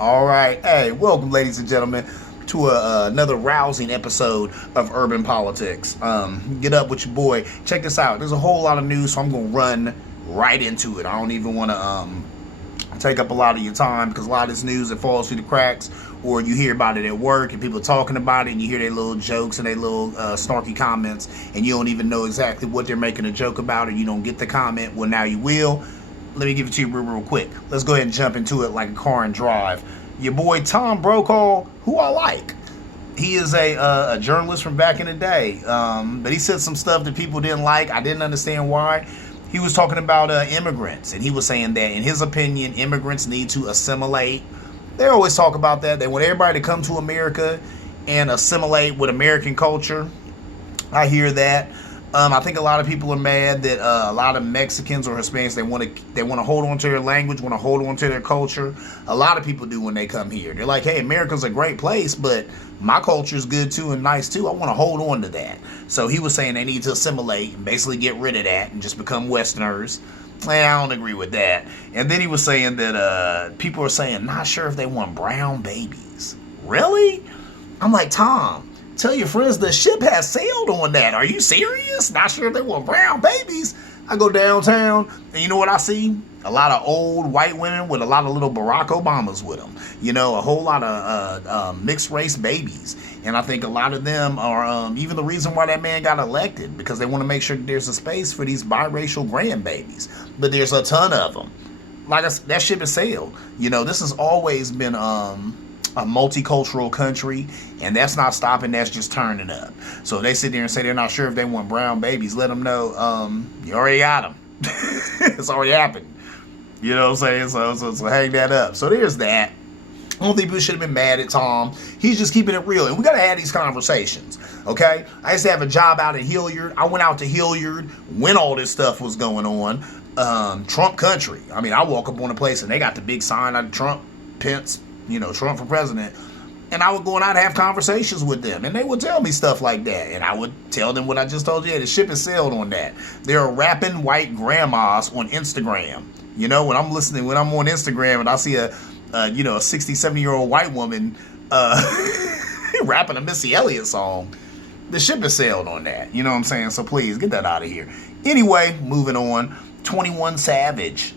All right. Hey, welcome, ladies and gentlemen, to another rousing episode of Urban Politics. Get up with your boy. Check this out. There's a whole lot of news, so I'm going to run right into it. I don't even want to take up a lot of your time because a lot of this news, it falls through the cracks, or you hear about it at work and people talking about it and you hear their little jokes and their little snarky comments and you don't even know exactly what they're making a joke about, or you don't get the comment. Well, now you will. Let me give it to you real quick. Let's go ahead and jump into it like a car and drive. Your boy Tom Brokaw, who I like. He is a journalist from back in the day, but he said some stuff that people didn't like. I didn't understand why. He was talking about immigrants, and he was saying that, in his opinion, immigrants need to assimilate. They always talk about that. They want everybody to come to America and assimilate with American culture. I hear that. I think a lot of people are mad that a lot of Mexicans or Hispanics, they want to hold on to their language, want to hold on to their culture. A lot of people do when they come here. They're like, hey, America's a great place, but my culture is good too and nice too. I want to hold on to that. So he was saying they need to assimilate and basically get rid of that and just become Westerners. I don't agree with that. And then he was saying that people are saying, not sure if they want brown babies. Really? I'm like, Tom, tell your friends the ship has sailed on that. Are you serious? Not sure if they want brown babies. I go downtown, and you know what I see? A lot of old white women with a lot of little Barack Obamas with them. You know, a whole lot of mixed race babies. And I think a lot of them are even the reason why that man got elected, because they want to make sure that there's a space for these biracial grandbabies. But there's a ton of them. Like that ship has sailed. You know, this has always been a multicultural country, and that's not stopping, that's just turning up. So if they sit there and say they're not sure if they want brown babies, let them know you already got them. It's already happened. You know what I'm saying? So hang that up. So there's that. I don't think people should have been mad at Tom. He's just keeping it real. And we got to have these conversations, okay? I used to have a job out in Hilliard. I went out to Hilliard when all this stuff was going on. Trump country. I mean, I walk up on a place and they got the big sign on Trump, Pence, you know, Trump for president. And I would go and I'd have conversations with them. And they would tell me stuff like that. And I would tell them what I just told you. Yeah, the ship has sailed on that. There are rapping white grandmas on Instagram. You know, when I'm on Instagram and I see a 60, 70-year-old white woman rapping a Missy Elliott song, the ship has sailed on that. You know what I'm saying? So please, get that out of here. Anyway, moving on. 21 Savage.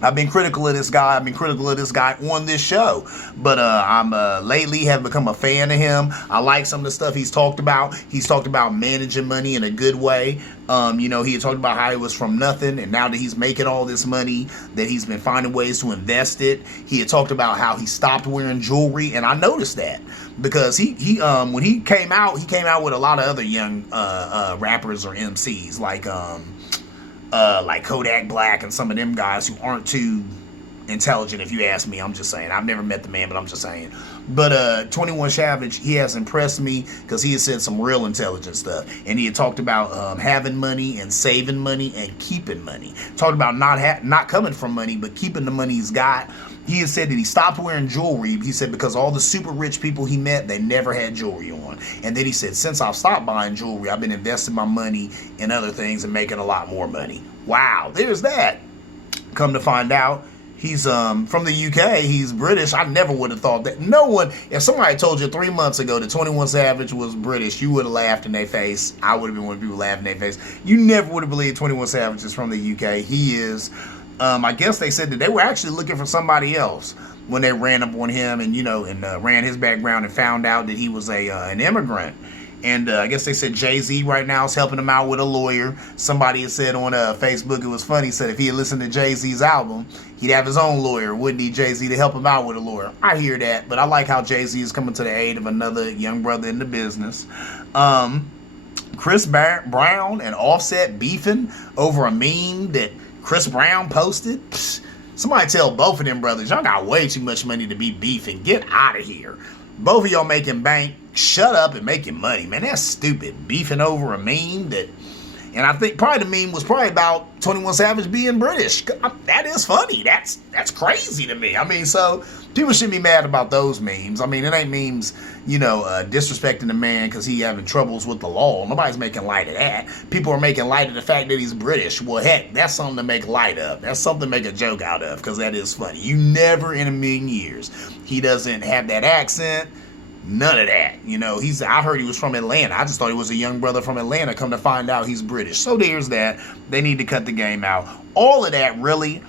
I've been critical of this guy. I've been critical of this guy on this show. But I'm lately have become a fan of him. I like some of the stuff he's talked about. He's talked about managing money in a good way. He had talked about how he was from nothing, and now that he's making all this money, that he's been finding ways to invest it. He had talked about how he stopped wearing jewelry, and I noticed that because he when he came out with a lot of other young rappers or MCs like Kodak Black and some of them guys who aren't too intelligent, if you ask me. I'm just saying. I've never met the man, but I'm just saying. But 21 Savage, he has impressed me because he has said some real intelligent stuff. And he had talked about having money and saving money and keeping money. Talked about not coming from money, but keeping the money he's got. He has said that he stopped wearing jewelry. He said because all the super rich people he met, they never had jewelry on. And then he said, since I've stopped buying jewelry, I've been investing my money in other things and making a lot more money. Wow, there's that. Come to find out, he's from the UK. He's British. I never would have thought that. No one, if somebody told you 3 months ago that 21 Savage was British, you would have laughed in their face. I would have been one of the people laughing in their face. You never would have believed 21 Savage is from the UK. He is. I guess they said that they were actually looking for somebody else when they ran up on him and ran his background and found out that he was an immigrant. And I guess they said Jay-Z right now is helping him out with a lawyer. Somebody had said on Facebook, it was funny, said if he had listened to Jay-Z's album, he'd have his own lawyer. Wouldn't need Jay-Z to help him out with a lawyer. I hear that, but I like how Jay-Z is coming to the aid of another young brother in the business. Chris Brown and Offset beefing over a meme that Chris Brown posted. Somebody tell both of them brothers, y'all got way too much money to be beefing. Get out of here. Both of y'all making bank. Shut up and making money, man. That's stupid. Beefing over a meme that And I think probably the meme was probably about 21 Savage being British. That is funny. That's crazy to me. I mean, so people shouldn't be mad about those memes. I mean, it ain't memes, disrespecting the man because he having troubles with the law. Nobody's making light of that. People are making light of the fact that he's British. Well, heck, that's something to make light of. That's something to make a joke out of, because that is funny. You never in a million years. He doesn't have that accent. None of that. I heard he was from Atlanta. I just thought he was a young brother from Atlanta. Come to find out he's British. So there's that. They need to cut the game out. All of that really,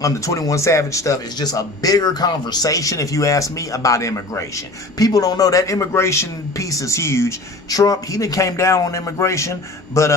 the 21 Savage stuff, is just a bigger conversation, if you ask me, about immigration. People don't know that immigration piece is huge. Trump, he done came down on immigration, but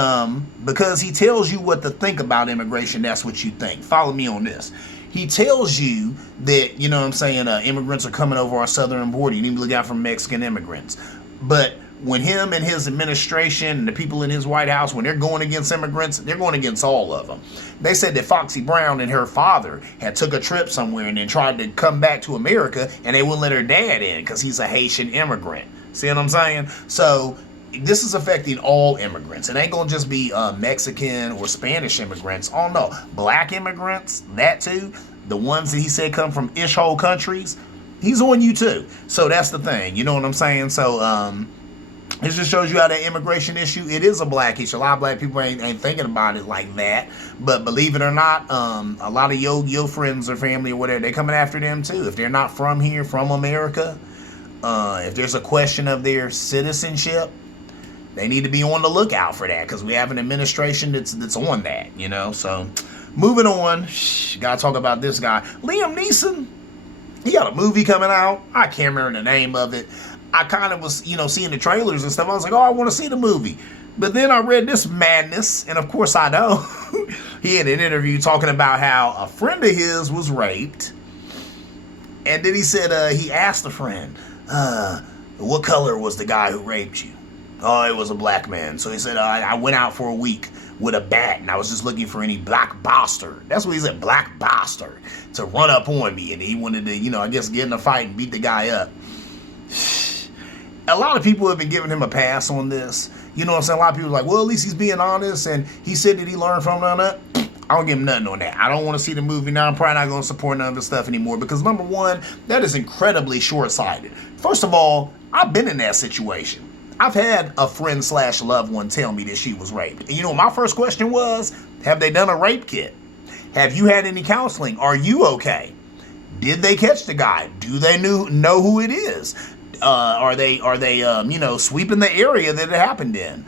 because he tells you what to think about immigration, that's what you think. Follow me on this. He tells you that, immigrants are coming over our southern border. You need to look out for Mexican immigrants. But when him and his administration and the people in his White House, when they're going against immigrants, they're going against all of them. They said that Foxy Brown and her father had took a trip somewhere and then tried to come back to America, and they wouldn't let her dad in because he's a Haitian immigrant. See what I'm saying? So this is affecting all immigrants. It ain't gonna just be Mexican or Spanish immigrants. Oh no, black immigrants, that too. The ones that he said come from ish-hole countries, he's on you too. So that's the thing. You know what I'm saying? So it just shows you how that immigration issue, it is a black issue. A lot of black people ain't thinking about it like that. But believe it or not, a lot of your friends or family or whatever, they coming after them too. If they're not from here, from America, if there's a question of their citizenship, they need to be on the lookout for that, because we have an administration that's on that, So moving on, gotta talk about this guy. Liam Neeson, he got a movie coming out. I can't remember the name of it. I kind of was, seeing the trailers and stuff. I was like, oh, I want to see the movie. But then I read this madness, and of course I know. He had an interview talking about how a friend of his was raped. And then he said, he asked the friend, what color was the guy who raped you? Oh, it was a black man. So he said, I went out for a week with a bat, and I was just looking for any black bastard. That's what he said, black bastard, to run up on me. And he wanted to, I guess, get in a fight and beat the guy up. A lot of people have been giving him a pass on this. You know what I'm saying? A lot of people are like, well, at least he's being honest, and he said that he learned from none of that. I don't give him nothing on that. I don't want to see the movie now. I'm probably not going to support none of the stuff anymore, because number one, that is incredibly short-sighted. First of all, I've been in that situation. I've had a friend / loved one tell me that she was raped. And my first question was, have they done a rape kit? Have you had any counseling? Are you okay? Did they catch the guy? Do they know who it is? Are they sweeping the area that it happened in?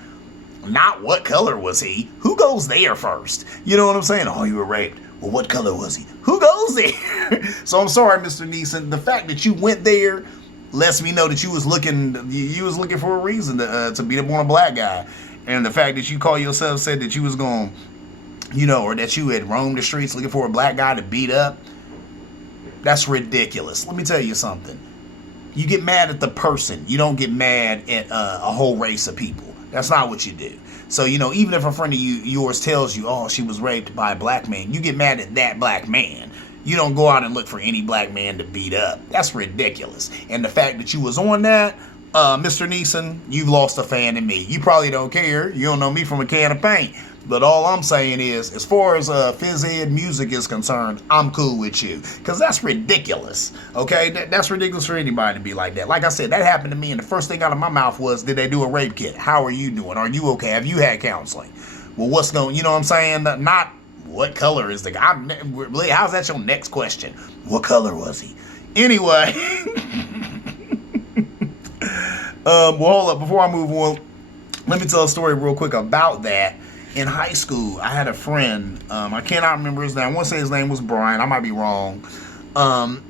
Not what color was he? Who goes there first? You know what I'm saying? Oh, you were raped. Well, what color was he? Who goes there? So I'm sorry, Mr. Neeson. The fact that you went there lets me know that you was looking for a reason to beat up on a black guy. And the fact that you said that you was going, or that you had roamed the streets looking for a black guy to beat up, that's ridiculous. Let me tell you something. You get mad at the person. You don't get mad at a whole race of people. That's not what you do. So, even if a friend of yours tells you, oh, she was raped by a black man, you get mad at that black man. You don't go out and look for any black man to beat up. That's ridiculous. And the fact that you was on that, Mr. Neeson, you've lost a fan in me. You probably don't care. You don't know me from a can of paint. But all I'm saying is, as far as Phizzedmusic is concerned, I'm cool with you. Because that's ridiculous. Okay? That's ridiculous for anybody to be like that. Like I said, that happened to me, and the first thing out of my mouth was, did they do a rape kit? How are you doing? Are you okay? Have you had counseling? Well, what's going, you know what I'm saying? Not what color is the guy? How's that your next question? What color was he? Anyway. Well, hold up. Before I move on, let me tell a story real quick about that. In high school, I had a friend. I cannot remember his name. I want to say his name was Brian. I might be wrong. And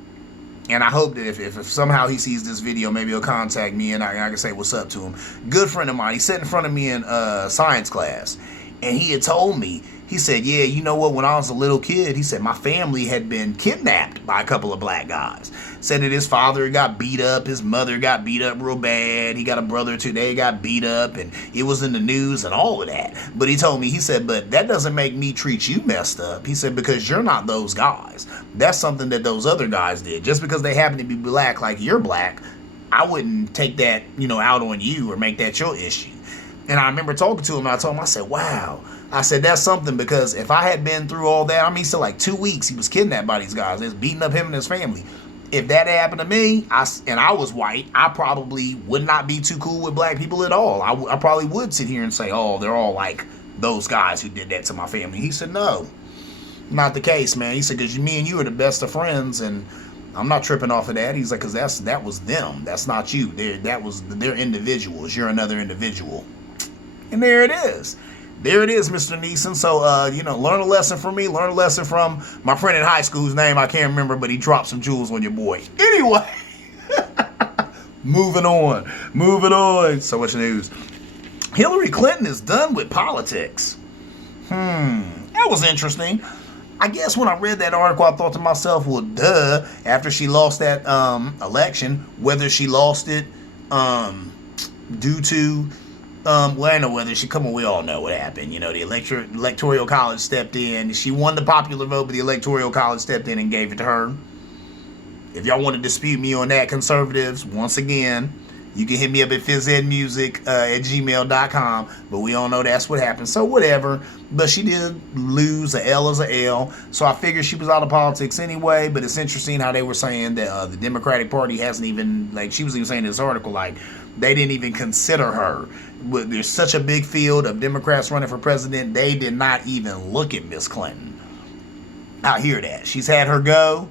I hope that if somehow he sees this video, maybe he'll contact me and I can say what's up to him. Good friend of mine. He sat in front of me in science class. And he had told me, he said, yeah, you know what, when I was a little kid, he said, my family had been kidnapped by a couple of black guys. Said that his father got beat up, his mother got beat up real bad, he got a brother too, they got beat up, and it was in the news and all of that. But he told me, he said, but that doesn't make me treat you messed up. He said, because you're not those guys. That's something that those other guys did. Just because they happen to be black like you're black, I wouldn't take that, out on you or make that your issue. And I remember talking to him, and I told him, I said, wow. I said, that's something, because if I had been through all that, I mean, so like 2 weeks, he was kidnapped by these guys. They was beating up him and his family. If that happened to me, and I was white, I probably would not be too cool with black people at all. I probably would sit here and say, oh, they're all like those guys who did that to my family. He said, no, not the case, man. He said, because me and you are the best of friends, and I'm not tripping off of that. He's like, because that was them. That's not you. They're individuals. You're another individual. And there it is. There it is, Mr. Neeson. So, learn a lesson from me. Learn a lesson from my friend in high school whose name I can't remember, but he dropped some jewels on your boy. Anyway, moving on. So much news. Hillary Clinton is done with politics. That was interesting. I guess when I read that article, I thought to myself, well, duh, after she lost that election, whether she lost it due to well, I know whether she we all know what happened. You know, the electoral college stepped in. She won the popular vote, but the electoral college stepped in and gave it to her. If y'all want to dispute me on that, conservatives, once again, you can hit me up at Phizzedmusic at gmail.com. But we all know that's what happened. So whatever. But she did lose. A L is a L. So I figured she was out of politics anyway. But it's interesting how they were saying that the Democratic Party hasn't even, like she was even saying in this article, like they didn't even consider her. There's such a big field of Democrats running for president. They did not even look at Miss Clinton. I hear that. She's had her go.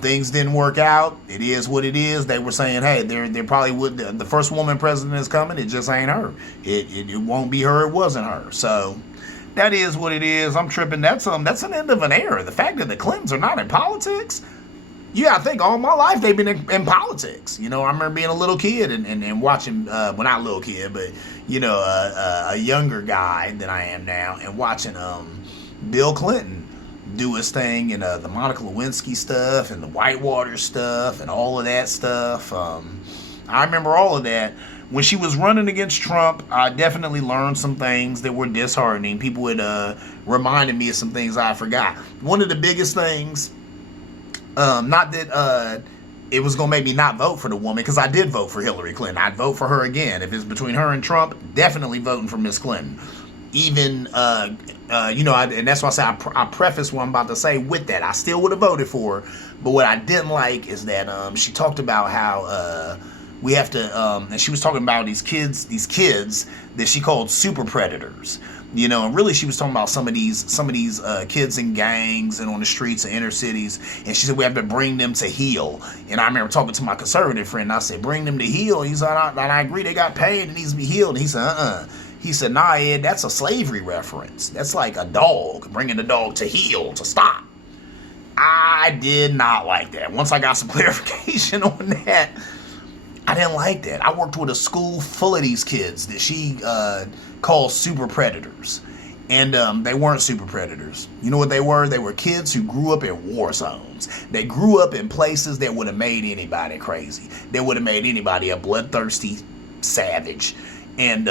Things didn't work out. It is what it is. They were saying, hey, there probably would, the first woman president is coming. It just ain't her. It won't be her. It wasn't her. So that is what it is. I'm tripping. That's an end of an era. The fact that the Clintons are not in politics. Yeah, I think all my life they've been in politics. You know, I remember being a little kid and watching, well, not a little kid, but, a younger guy than I am now, and watching Bill Clinton do his thing and the Monica Lewinsky stuff and the Whitewater stuff and all of that stuff. I remember all of that. When she was running against Trump, I definitely learned some things that were disheartening. People would reminded me of some things I forgot. One of the biggest things, not that it was going to make me not vote for the woman, because I did vote for Hillary Clinton. I'd vote for her again. If it's between her and Trump, definitely voting for Miss Clinton. Even, and that's why I say I preface what I'm about to say with that. I still would have voted for her. But what I didn't like is that she talked about how we have to, and she was talking about these kids that she called super predators. And really she was talking about some of these kids in gangs and on the streets of inner cities. And she said we have to bring them to heel. And I remember talking to my conservative friend, and I said, bring them to heel. He said, I agree, they got paid, it needs to be healed. And he said, He said, nah, Ed, that's a slavery reference. That's like a dog, bringing the dog to heel, to stop. I did not like that. Once I got some clarification on that, I didn't like that. I worked with a school full of these kids that she called super predators. And they weren't super predators. You know what they were? They were kids who grew up in war zones. They grew up in places that would have made anybody crazy. That would have made anybody a bloodthirsty savage. And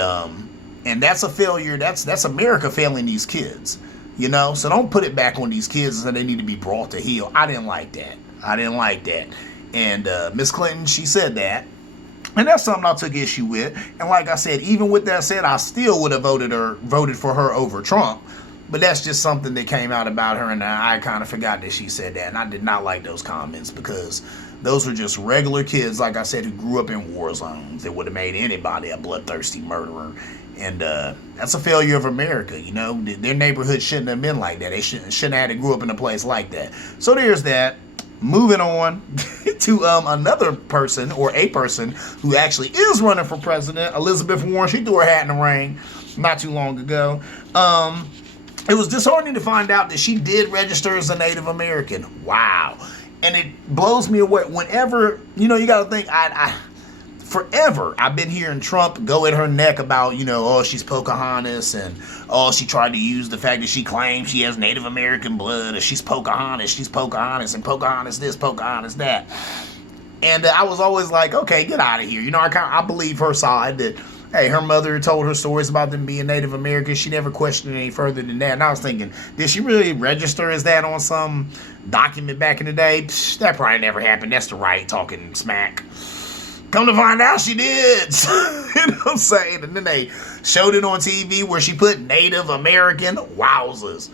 that's a failure. That's America failing these kids. So don't put it back on these kids and they need to be brought to heel. I didn't like that. And Miss Clinton, she said that. And that's something I took issue with. And like I said, even with that said, I still would have voted for her over Trump. But that's just something that came out about her, and I kind of forgot that she said that. And I did not like those comments, because those were just regular kids, like I said, who grew up in war zones that would have made anybody a bloodthirsty murderer. And that's a failure of America. Their neighborhood shouldn't have been like that. They shouldn't have had to grow up in a place like that. So there's that. Moving on to another person, or a person who actually is running for president, Elizabeth Warren. She threw her hat in the ring not too long ago. It was disheartening to find out that she did register as a Native American. Wow. And it blows me away. Whenever, you got to think, forever I've been hearing Trump go at her neck about, she's Pocahontas, and she tried to use the fact that she claims she has Native American blood, or she's Pocahontas, and Pocahontas this, Pocahontas that. And I was always like, okay, get out of here. I believe her side that, hey, her mother told her stories about them being Native American. She never questioned it any further than that. And I was thinking, did she really register as that on some document back in the day? That probably never happened. That's the right talking smack. Come to find out she did. You know what I'm saying? And then they showed it on TV where she put Native American. Wowzers.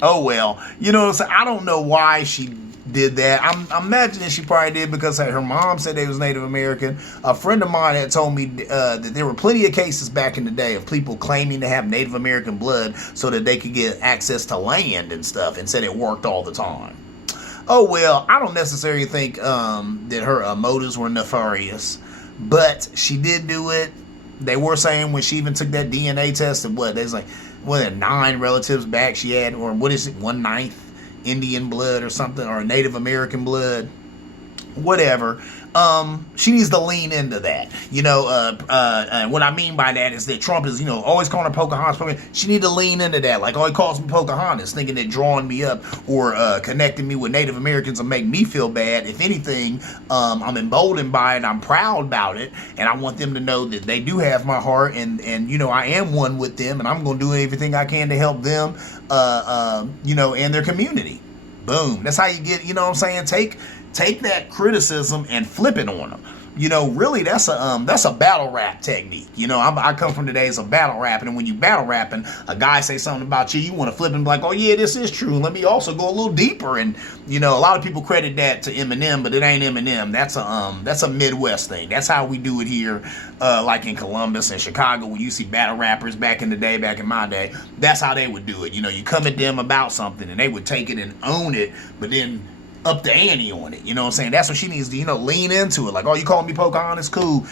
Oh, well. You know what I'm saying? I don't know why she did that. I'm imagining she probably did because her mom said they was Native American. A friend of mine had told me that there were plenty of cases back in the day of people claiming to have Native American blood so that they could get access to land and stuff, and said it worked all the time. Oh, well, I don't necessarily think that her motives were nefarious, but she did do it. They were saying when she even took that DNA test of there's like, 9 relatives back she had, or what is it, 1/9 Indian blood or something, or Native American blood, whatever. She needs to lean into that. And what I mean by that is that Trump is, always calling her Pocahontas. She need to lean into that. Like, he calls me Pocahontas, thinking that drawing me up or connecting me with Native Americans will make me feel bad. If anything, I'm emboldened by it. I'm proud about it. And I want them to know that they do have my heart, and I am one with them, and I'm going to do everything I can to help them, and their community. Boom. That's how you get, what I'm saying? Take that criticism and flip it on them. Really, that's a battle rap technique. I come from the days of battle rapping, and when you battle rapping, a guy say something about you, you want to flip and be like, oh yeah, this is true. Let me also go a little deeper. And a lot of people credit that to Eminem, but it ain't Eminem. That's a Midwest thing. That's how we do it here, like in Columbus and Chicago, when you see battle rappers back in the day, back in my day. That's how they would do it. You come at them about something, and they would take it and own it, but then up the ante on it. You know what I'm saying? That's what she needs to, lean into it. Like, oh, you call me Pocahontas? Cool.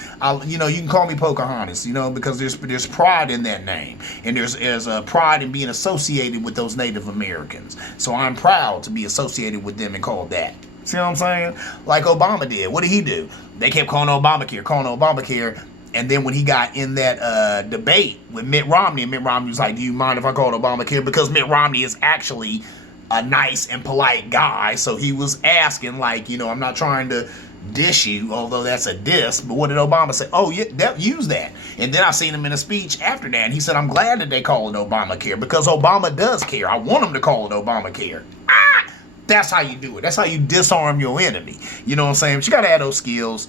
You can call me Pocahontas, because there's pride in that name. And there's a pride in being associated with those Native Americans. So I'm proud to be associated with them and called that. See what I'm saying? Like Obama did. What did he do? They kept calling Obamacare. And then when he got in that debate with Mitt Romney, and Mitt Romney was like, do you mind if I call it Obamacare? Because Mitt Romney is actually a nice and polite guy, so he was asking, like, I'm not trying to dish you, although that's a diss, but what did Obama say? Oh, yeah, use that. And then I seen him in a speech after that, and he said, I'm glad that they call it Obamacare, because Obama does care. I want him to call it Obamacare. That's how you do it. That's how you disarm your enemy. You know what I'm saying? But you gotta have those skills.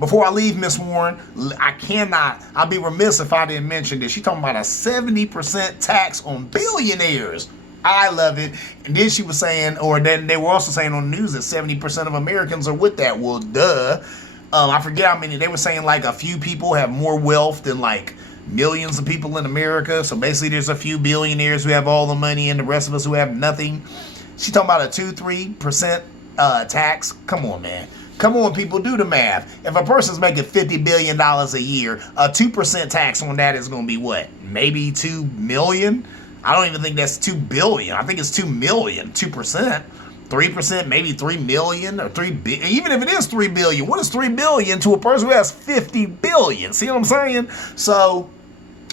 Before I leave, Miss Warren, I'll be remiss if I didn't mention this. She's talking about a 70% tax on billionaires. I love it. And then she was saying, or then they were also saying on the news that 70% of Americans are with that. Well, duh. I forget how many. They were saying like a few people have more wealth than like millions of people in America. So basically there's a few billionaires who have all the money and the rest of us who have nothing. She's talking about a 2-3% tax. Come on, man. Come on, people, do the math. If a person's making $50 billion a year, a 2% tax on that is going to be what? Maybe $2 million? I don't even think that's 2 billion. I think it's 2 million. 2%, 3%, maybe 3 million or 3 billion. Even if it is 3 billion, what is 3 billion to a person who has 50 billion? See what I'm saying? So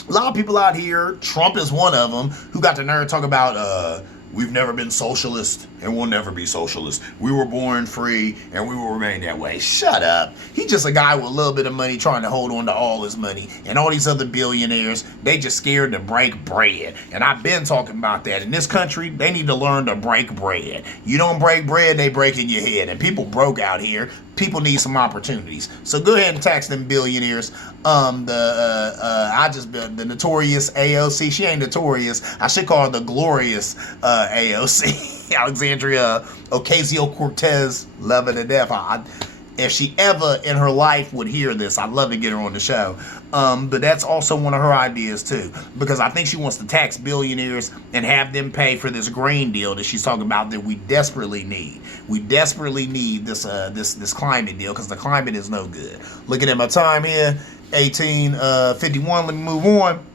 a lot of people out here, Trump is one of them, who got the nerve to talk about, we've never been socialist and we'll never be socialist. We were born free and we will remain that way. Shut up. He's just a guy with a little bit of money trying to hold on to all his money. And all these other billionaires, they just scared to break bread. And I've been talking about that. In this country, they need to learn to break bread. You don't break bread, they break in your head. And people broke out here. People need some opportunities. So go ahead and tax them billionaires. The notorious AOC. She ain't notorious. I should call her the glorious AOC. Alexandria Ocasio-Cortez. Love her to death. If she ever in her life would hear this, I'd love to get her on the show. But that's also one of her ideas too, because I think she wants to tax billionaires and have them pay for this grain deal that she's talking about that we desperately need. We desperately need this climate deal, because the climate is no good. Looking at my time here, 18:51. Let me move on.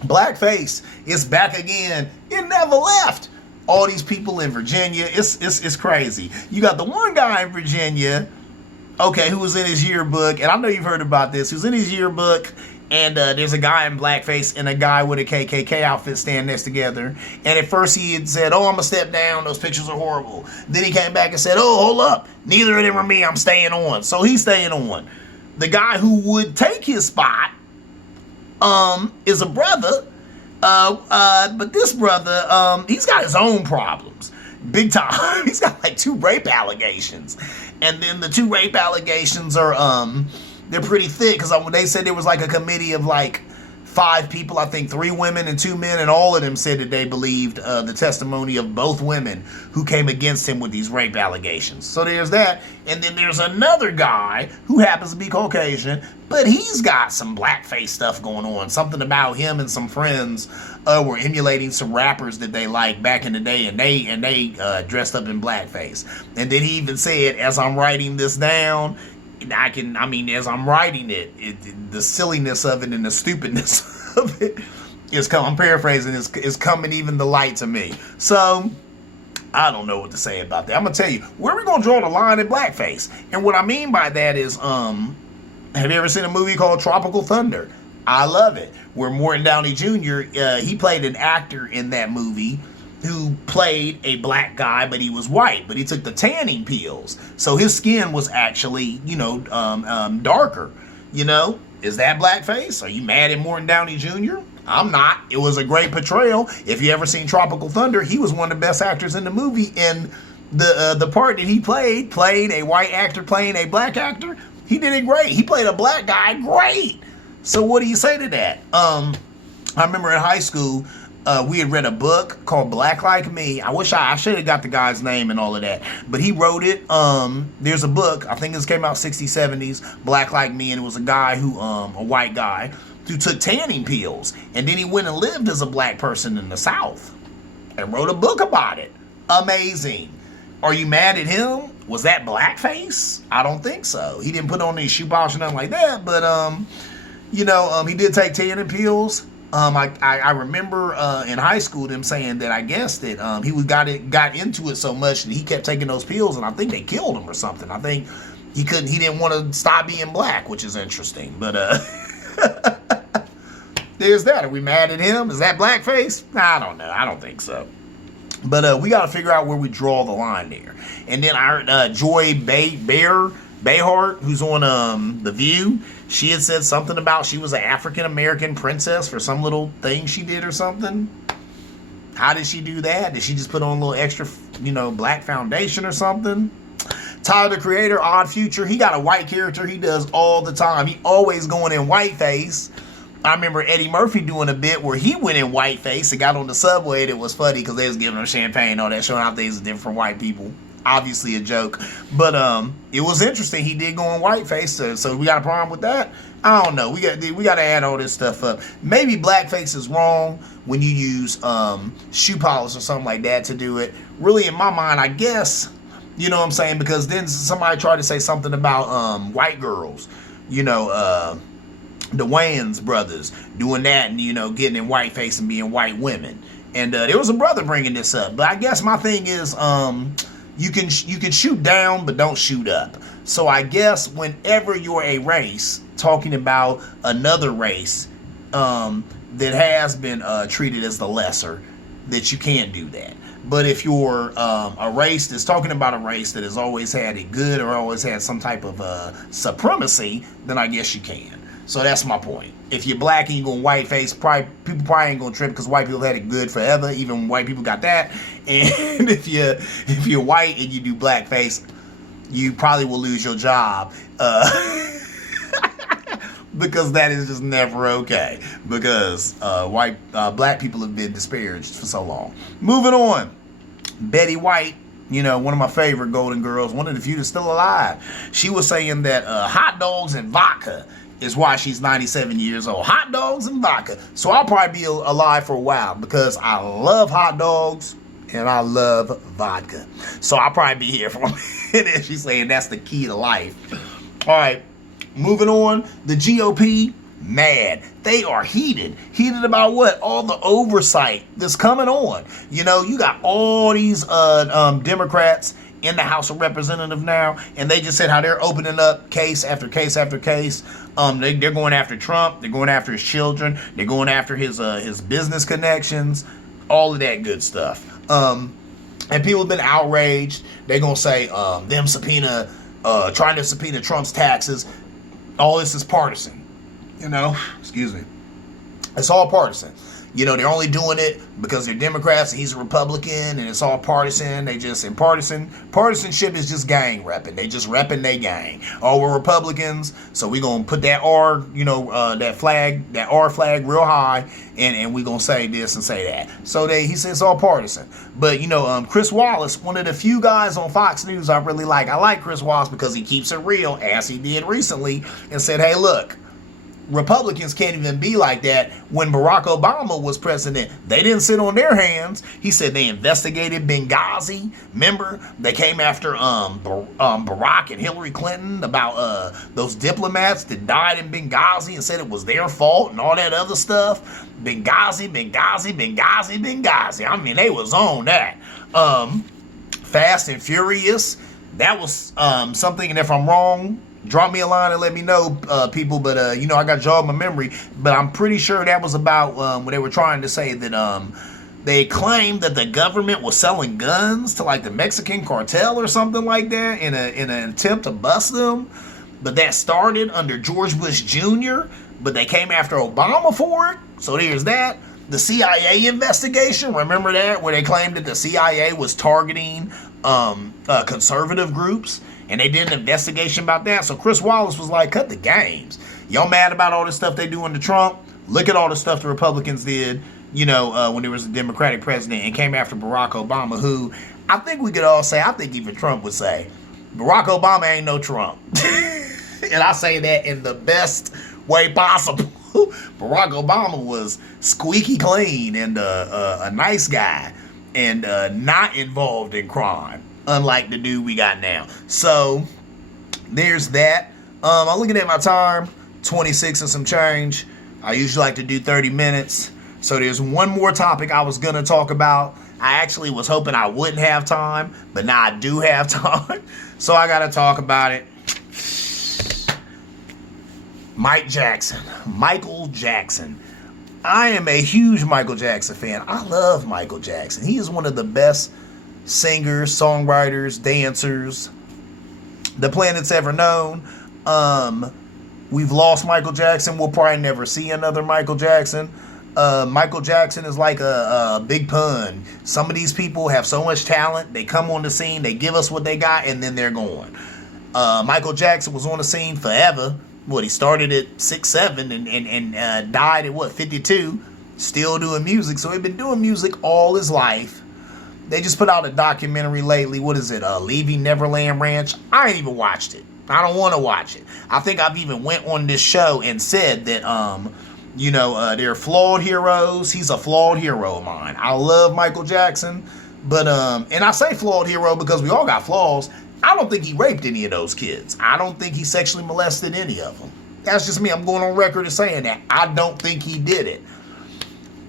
Blackface is back again. It never left. All these people in Virginia, it's crazy. You got the one guy in Virginia, okay, who was in his yearbook, and I know you've heard about this, who's in his yearbook, and there's a guy in blackface and a guy with a KKK outfit standing next together. And at first he had said, oh, I'm going to step down, those pictures are horrible. Then he came back and said, oh, hold up, neither of them are me, I'm staying on. So he's staying on. The guy who would take his spot is a brother But this brother, he's got his own problems. Big time. He's got like 2 rape allegations. And then the 2 rape allegations are, they're pretty thick, because they said there was like a committee of like 5 people, I think 3 women and 2 men, and all of them said that they believed the testimony of both women who came against him with these rape allegations. So there's that. And then there's another guy who happens to be Caucasian, but he's got some blackface stuff going on. Something about him and some friends were emulating some rappers that they liked back in the day, and they dressed up in blackface. And then he even said, as I'm writing this down, as I'm writing it, the silliness of it and the stupidness of it I'm paraphrasing, is coming even the light to me. So, I don't know what to say about that. I'm going to tell you, where are we going to draw the line in blackface? And what I mean by that is, have you ever seen a movie called Tropical Thunder? I love it. Where Morton Downey Jr., he played an actor in that movie who played a black guy, but he was white, but he took the tanning pills. So his skin was actually, darker. Is that blackface? Are you mad at Morton Downey Jr.? I'm not. It was a great portrayal. If you ever seen Tropical Thunder, he was one of the best actors in the movie, and the part that he playing a white actor playing a black actor, he did it great. He played a black guy great. So what do you say to that? I remember in high school, we had read a book called Black Like Me. I should have got the guy's name and all of that. But he wrote it. There's a book, I think this came out 60s, 70s, Black Like Me. And it was a guy who, a white guy, who took tanning pills. And then he went and lived as a black person in the South. And wrote a book about it. Amazing. Are you mad at him? Was that blackface? I don't think so. He didn't put on any shoe polish or nothing like that. But, he did take tanning pills. I remember in high school them saying that I guess that he got into it so much that he kept taking those pills, and I think they killed him or something. I think he didn't want to stop being black, which is interesting. But there's that. Are we mad at him? Is that blackface? I don't know. I don't think so. But we got to figure out where we draw the line there. And then I heard Joy Behar, who's on The View, she had said something about she was an African-American princess for some little thing she did or something. How did she do that? Did she just put on a little extra, black foundation or something? Tyler, the Creator, Odd Future, he got a white character he does all the time. He always going in whiteface. I remember Eddie Murphy doing a bit where he went in whiteface and got on the subway, and it was funny because they was giving him champagne and all that, showing how things are different from white people. Obviously a joke, but it was interesting. He did go in whiteface, so we got a problem with that? I don't know. We got to add all this stuff up. Maybe blackface is wrong when you use shoe polish or something like that to do it. Really, in my mind, I guess, you know what I'm saying, because then somebody tried to say something about white girls, the Wayans brothers doing that and getting in whiteface and being white women. And there was a brother bringing this up, but I guess my thing is you can shoot down, but don't shoot up. So I guess whenever you're a race talking about another race that has been treated as the lesser, that you can't do that. But if you're a race that's talking about a race that has always had it good or always had some type of supremacy, then I guess you can. So that's my point. If you're black and you're going whiteface, people probably ain't going to trip because white people had it good forever. Even white people got that. And if you're white and you do blackface, you probably will lose your job. Because that is just never okay. Because black people have been disparaged for so long. Moving on. Betty White, one of my favorite Golden Girls, one of the few that's still alive. She was saying that hot dogs and vodka is why she's 97 years old. Hot dogs and vodka. So I'll probably be alive for a while because I love hot dogs and I love vodka. So I'll probably be here for a minute. She's saying that's the key to life. All right, moving on. The GOP, mad. They are heated. Heated about what? All the oversight that's coming on. You got all these Democrats in the House of Representatives now, and they just said how they're opening up case after case after case. They're going after Trump. They're going after his children. They're going after his business connections. All of that good stuff. And people have been outraged. They're gonna say them trying to subpoena Trump's taxes. All this is partisan. Excuse me. It's all partisan. You know, they're only doing it because they're Democrats and he's a Republican and it's all partisan. They just, and partisanship is just gang repping. They just repping their gang. Oh, we're Republicans, so we're going to put that R, you know, that R flag real high, and we're going to say this and say that. So he says it's all partisan. But, you know, Chris Wallace, one of the few guys on Fox News I really like. I like Chris Wallace because he keeps it real, as he did recently, and said, hey, look, Republicans can't even be like that. When Barack Obama was president, they didn't sit on their hands. He said they investigated Benghazi. Remember, they came after Barack and Hillary Clinton about those diplomats that died in Benghazi and said it was their fault and all that other stuff. Benghazi. I mean, they was on that. Fast and Furious. That was something, and if I'm wrong, drop me a line and let me know, people. But, you know, I got to jog my memory. But I'm pretty sure that was about when they were trying to say that they claimed that the government was selling guns to, like, the Mexican cartel or something like that in an attempt to bust them. But that started under George Bush Jr., but they came after Obama for it. So there's that. The CIA investigation, remember that? Where they claimed that the CIA was targeting conservative groups. And they did an investigation about that. So Chris Wallace was like, cut the games. Y'all mad about all this stuff they doing to Trump? Look at all the stuff the Republicans did, you know, when there was a Democratic president and came after Barack Obama, who I think we could all say, I think even Trump would say, Barack Obama ain't no Trump. And I say that in the best way possible. Barack Obama was squeaky clean and a nice guy and not involved in crime. Unlike the dude we got now. So, there's that. I'm looking at my time, 26 and some change. I usually like to do 30 minutes. So, there's one more topic I was going to talk about. I actually was hoping I wouldn't have time, but now I do have time. So, I got to talk about it. Michael Jackson. I am a huge Michael Jackson fan. I love Michael Jackson. He is one of the best singers, songwriters, dancers the planet's ever known. We've lost Michael Jackson. We'll probably never see another Michael Jackson. Michael Jackson is like a big pun. Some of these people have so much talent. They come on the scene, they give us what they got, and then they're gone. Michael Jackson was on the scene forever. He started at 6, 7 and died at 52, still doing music. So he's been doing music all his life. They just put out a documentary lately. What is it? Leaving Neverland Ranch. I ain't even watched it. I don't want to watch it. I think I've even went on this show and said that, you know, they're flawed heroes. He's a flawed hero of mine. I love Michael Jackson. But, and I say flawed hero because we all got flaws. I don't think he raped any of those kids. I don't think he sexually molested any of them. That's just me. I'm going on record as saying that. I don't think he did it.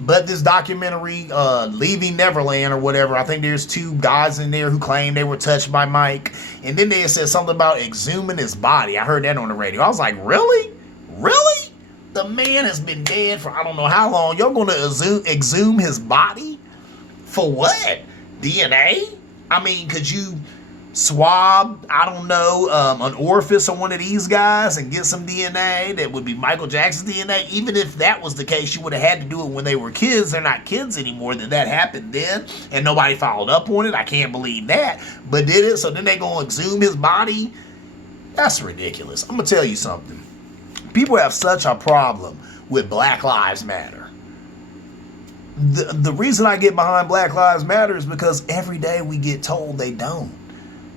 But this documentary, Leaving Neverland or whatever, I think there's 2 guys in there who claim they were touched by Mike. And then they said something about exhuming his body. I heard that on the radio. I was like, really? Really? The man has been dead for I don't know how long. Y'all going to exhume his body? For what? DNA? I mean, could you swab, I don't know, an orifice on one of these guys and get some DNA that would be Michael Jackson's DNA? Even if that was the case, you would have had to do it when they were kids. They're not kids anymore. That happened then, and nobody followed up on it. I can't believe that. But did it? So then they gonna exhume his body? That's ridiculous. I'm gonna tell you something. People have such a problem with Black Lives Matter. The reason I get behind Black Lives Matter is because every day we get told they don't.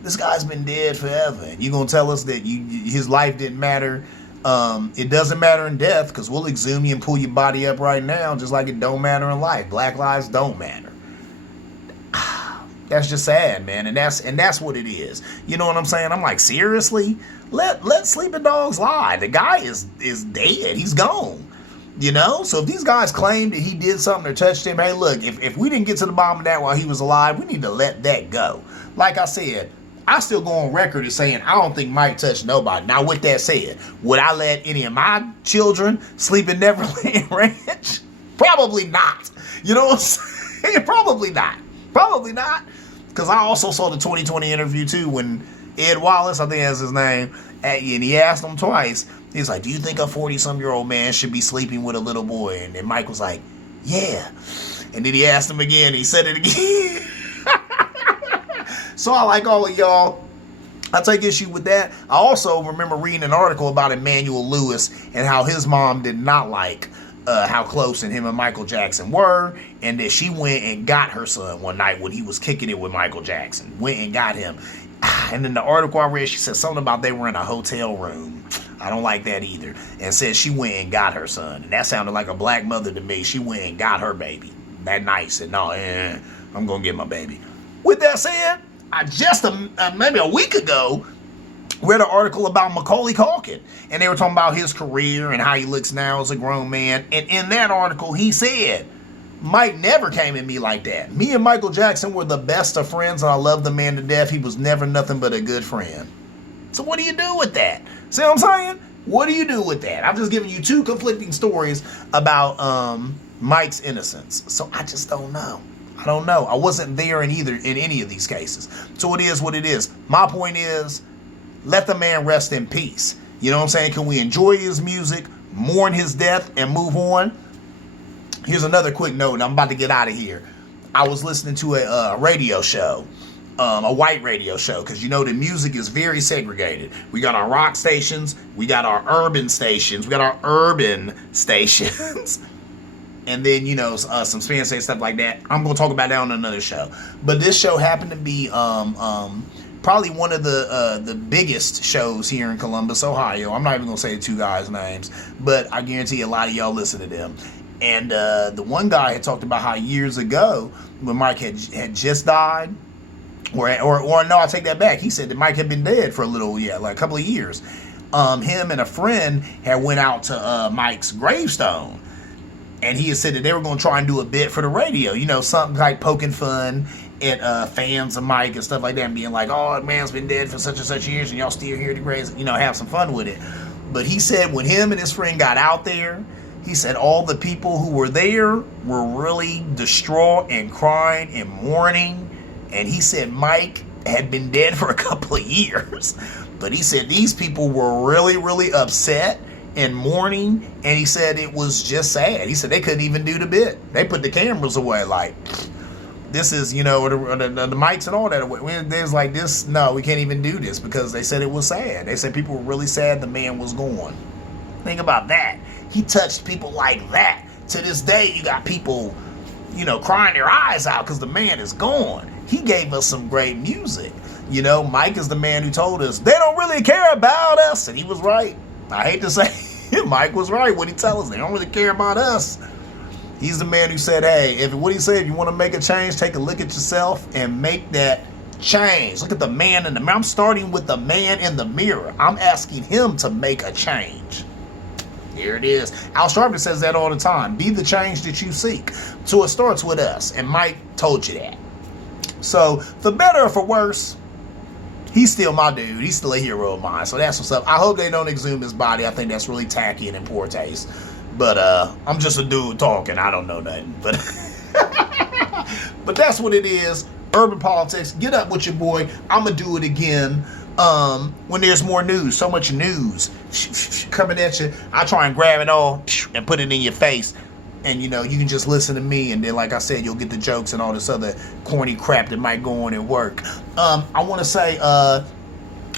This guy's been dead forever, and you're going to tell us that his life didn't matter. It doesn't matter in death, because we'll exhume you and pull your body up right now, just like it don't matter in life. Black lives don't matter. That's just sad, man, and that's what it is. You know what I'm saying? I'm like, seriously? Let sleeping dogs lie. The guy is dead. He's gone. You know? So if these guys claim that he did something or touched him, hey, look, if we didn't get to the bottom of that while he was alive, we need to let that go. Like I said, I still go on record as saying I don't think Mike touched nobody. Now, with that said, would I let any of my children sleep in Neverland Ranch? Probably not. You know what I'm saying? Probably not. Probably not. Because I also saw the 2020 interview, too, when Ed Wallace, I think that's his name, and he asked him twice. He's like, do you think a 40-some-year-old man should be sleeping with a little boy? And then Mike was like, Yeah. And then he asked him again. He said it again. So I like all of y'all. I take issue with that. I also remember reading an article about Emmanuel Lewis and how his mom did not like how close him and Michael Jackson were, and that she went and got her son one night when he was kicking it with Michael Jackson. Went and got him. And in the article I read, she said something about they were in a hotel room. I don't like that either. And said she went and got her son. And that sounded like a black mother to me. She went and got her baby that night. Said, no, I'm going to get my baby. With that said, I just maybe a week ago read an article about Macaulay Culkin, and they were talking about his career and how he looks now as a grown man. And in that article, he said, Mike never came at me like that. Me and Michael Jackson were the best of friends, and I love the man to death. He was never nothing but a good friend. So what do you do with that? See what I'm saying? What do you do with that? I'm just giving you two conflicting stories about Mike's innocence. So I just don't know. I don't know. I wasn't there in any of these cases. So it is what it is. My point is, let the man rest in peace. You know what I'm saying? Can we enjoy his music, mourn his death, and move on? Here's another quick note, and I'm about to get out of here. I was listening to a radio show, a white radio show, because you know the music is very segregated. We got our rock stations, we got our urban stations, and then, you know, some Spanish stuff like that. I'm going to talk about that on another show. But this show happened to be probably one of the biggest shows here in Columbus, Ohio. I'm not even going to say the two guys' names, but I guarantee a lot of y'all listen to them. And the one guy had talked about how years ago, when Mike had just died, or no, I take that back. He said that Mike had been dead for like a couple of years. Him and a friend had went out to Mike's gravestone. And he had said that they were going to try and do a bit for the radio, you know, something like poking fun at fans of Mike and stuff like that, and being like, oh, man's been dead for such and such years, and y'all still here to graze, you know, have some fun with it. But he said when him and his friend got out there, he said all the people who were there were really distraught and crying and mourning. And he said Mike had been dead for a couple of years. But he said these people were really, really upset and mourning, and he said it was just sad. He said they couldn't even do the bit. They put the cameras away, like, this is, you know, the mics and all that. There's like this, no, we can't even do this, because they said it was sad. They said people were really sad the man was gone. Think about that. He touched people like that. To this day, you got people, you know, crying their eyes out because the man is gone. He gave us some great music. You know, Mike is the man who told us they don't really care about us, and he was right. I hate to say it, Mike was right when he tells us they don't really care about us. He's the man who said, hey, what he said, if you want to make a change, take a look at yourself and make that change. Look at the man in the mirror. I'm starting with the man in the mirror. I'm asking him to make a change. Here it is. Al Sharpton says that all the time. Be the change that you seek. So it starts with us. And Mike told you that. So for better or for worse, he's still my dude. He's still a hero of mine. So that's what's up. I hope they don't exhume his body. I think that's really tacky and in poor taste. But I'm just a dude talking. I don't know nothing. But but that's what it is. Urban politics. Get up with your boy. I'm going to do it again when there's more news. So much news coming at you. I try and grab it all and put it in your face. And, you know, you can just listen to me. And then, like I said, you'll get the jokes and all this other corny crap that might go on at work. I want to say,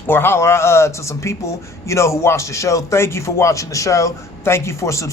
or holler to some people, you know, who watch the show. Thank you for watching the show. Thank you for subscribing.